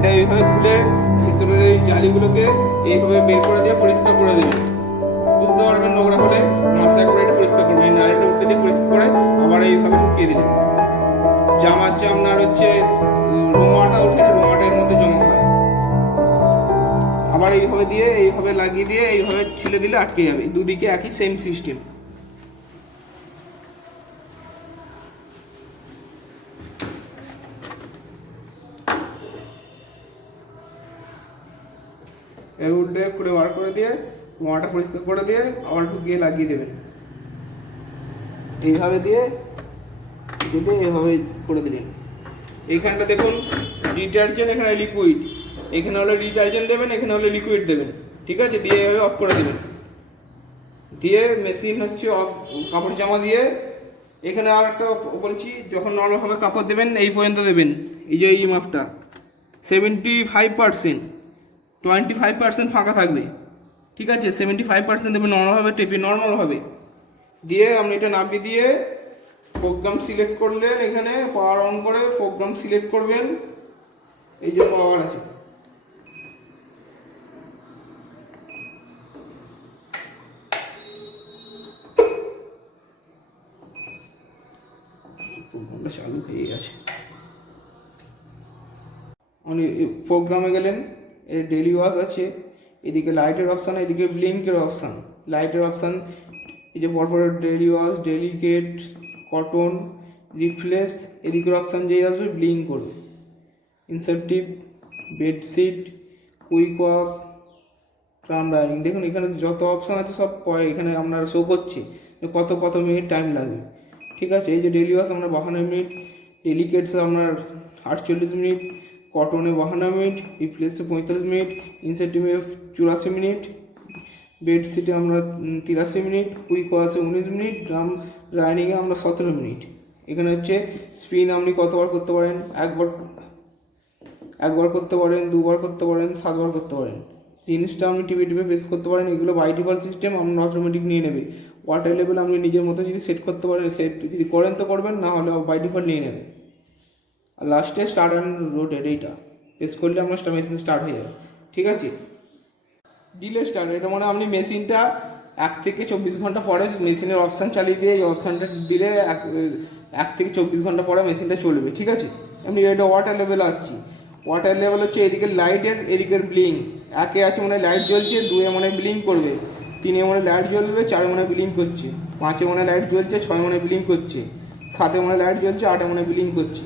এটা এইভাবে খুলে ভিতরের এই জালিগুলোকে এইভাবে বের করে দিয়ে পরিষ্কার করে দেবেন। বুঝতে পারবেন নোংরা হলে মশলা করে এটা পরিষ্কার করবেন। এই নাড়িটা উঠে দিয়ে পরিষ্কার করে আবার এইভাবে ঢুকিয়ে দিলেন। জামার যে আপনার হচ্ছে রোমাটা ওঠে, রোমাটা এর মধ্যে জমা হয়। আবার এইভাবে দিয়ে এইভাবে লাগিয়ে দিয়ে এইভাবে ছিলে দিলে আটকে যাবে। দুদিকে একই সেম সিস্টেম। এই উল্টে করে বার করে দিয়ে রোমাটা পরিষ্কার করে দিয়ে আবার ঢুকিয়ে লাগিয়ে দেবেন। এইভাবে দিয়ে যদি এইভাবে করে দিলেন। এইখানটা দেখুন ডিটারজেন্ট, এখানে লিকুইড, এখানে হলে ডিটারজেন্ট দেবেন, এখানে হলে লিকুইড দেবেন। ঠিক আছে, দিয়ে এইভাবে অফ করে দেবেন। দিয়ে মেশিন হচ্ছে অফ, কাপড় জামা দিয়ে এখানে আর একটা বলছি, যখন নরমভাবে কাপড় দেবেন এই পর্যন্ত দেবেন। এই যে এই মাপটা 75%, 25% ফাঁকা থাকবে। ঠিক আছে, 75% দেবেন নরমভাবে, টেপে নর্মালভাবে দিয়ে আপনি এটা নামিয়ে দিয়ে প্রোগ্রাম সিলেক্ট করলেন। এখানে পাওয়ার অন করে প্রোগ্রাম সিলেক্ট করবেন। এই যে পাওয়ার আছে, প্রোগ্রামটা চালু হয়ে গেছে। আপনি প্রোগ্রামে গেলেন, এর ডেলি ওয়াশ আছে, এদিকে লাইটের অপশান, এদিকে ব্লিঙ্কের অপশান। লাইটের অপশান এই যে পরপর daily wash, delicate, cotton, refresh, এদিকের অপশান যেই আসবে ব্লিঙ্ক করবে। ইনসেপটিভ, bedsheet, quick wash, drum drying. দেখুন এখানে যত অপশান আছে সব এখানে আপনার শো করছে কত কত মিনিট টাইম লাগবে। ঠিক আছে, এই যে ডেলি ওয়াশ আপনার 52 মিনিট, ডেলিকেটস আপনার 48 মিনিট, কটনে 52 মিনিট, রিফ্লেশে 45 মিনিট, ইনসেপটিভে 84 মিনিট, বেডশিটে আমরা 83 মিনিট, কুইক ওয়াশে 19 মিনিট, ড্রাম ড্রাইনিংয়ে আমরা 17 মিনিট। এখানে হচ্ছে স্পিন আপনি কতবার করতে পারেন, একবার করতে পারেন, দুবার করতে পারেন, 7 বার করতে পারেন। জিনিসটা আপনি টিপে টিপে প্রেস করতে পারেন। এগুলো বাই ডিফল্ট সিস্টেম, আপনার অটোমেটিক নিয়ে নেবে। ওয়াটার লেভেল আপনি নিজের মতো যদি সেট করতে পারেন, সেট যদি করেন তো করবেন, না হলে বাই ডিফল্ট নিয়ে নেবে। আর লাস্টে স্টার্ট অ্যান্ড রোটেট, এইটা প্রেস করলে আপনার মেশিন স্টার্ট হয়ে যাবে। ঠিক আছে, ডিলে স্টার্ট, এটা মানে আপনি মেশিনটা 1 থেকে 24 ঘন্টা পরে মেশিনের অপশান চালিয়ে দিয়ে এই অপশানটা দিলে 1 থেকে 24 ঘন্টা পরে মেশিনটা চলবে। ঠিক আছে, আমি এটা ওয়াটার লেভেল আসছি। ওয়াটার লেভেল হচ্ছে এদিকে লাইটের, এদিকের ব্লিঙ্ক। 1 আছে মানে লাইট জ্বলছে, 2 মানে ব্লিঙ্ক করবে, 3 মানে লাইট জ্বলবে, 4 মানে ব্লিঙ্ক করছে, 5 মানে লাইট জ্বলছে, 6 মানে ব্লিঙ্ক করছে, 7 মানে লাইট জ্বলছে, 8 মানে ব্লিঙ্ক করছে।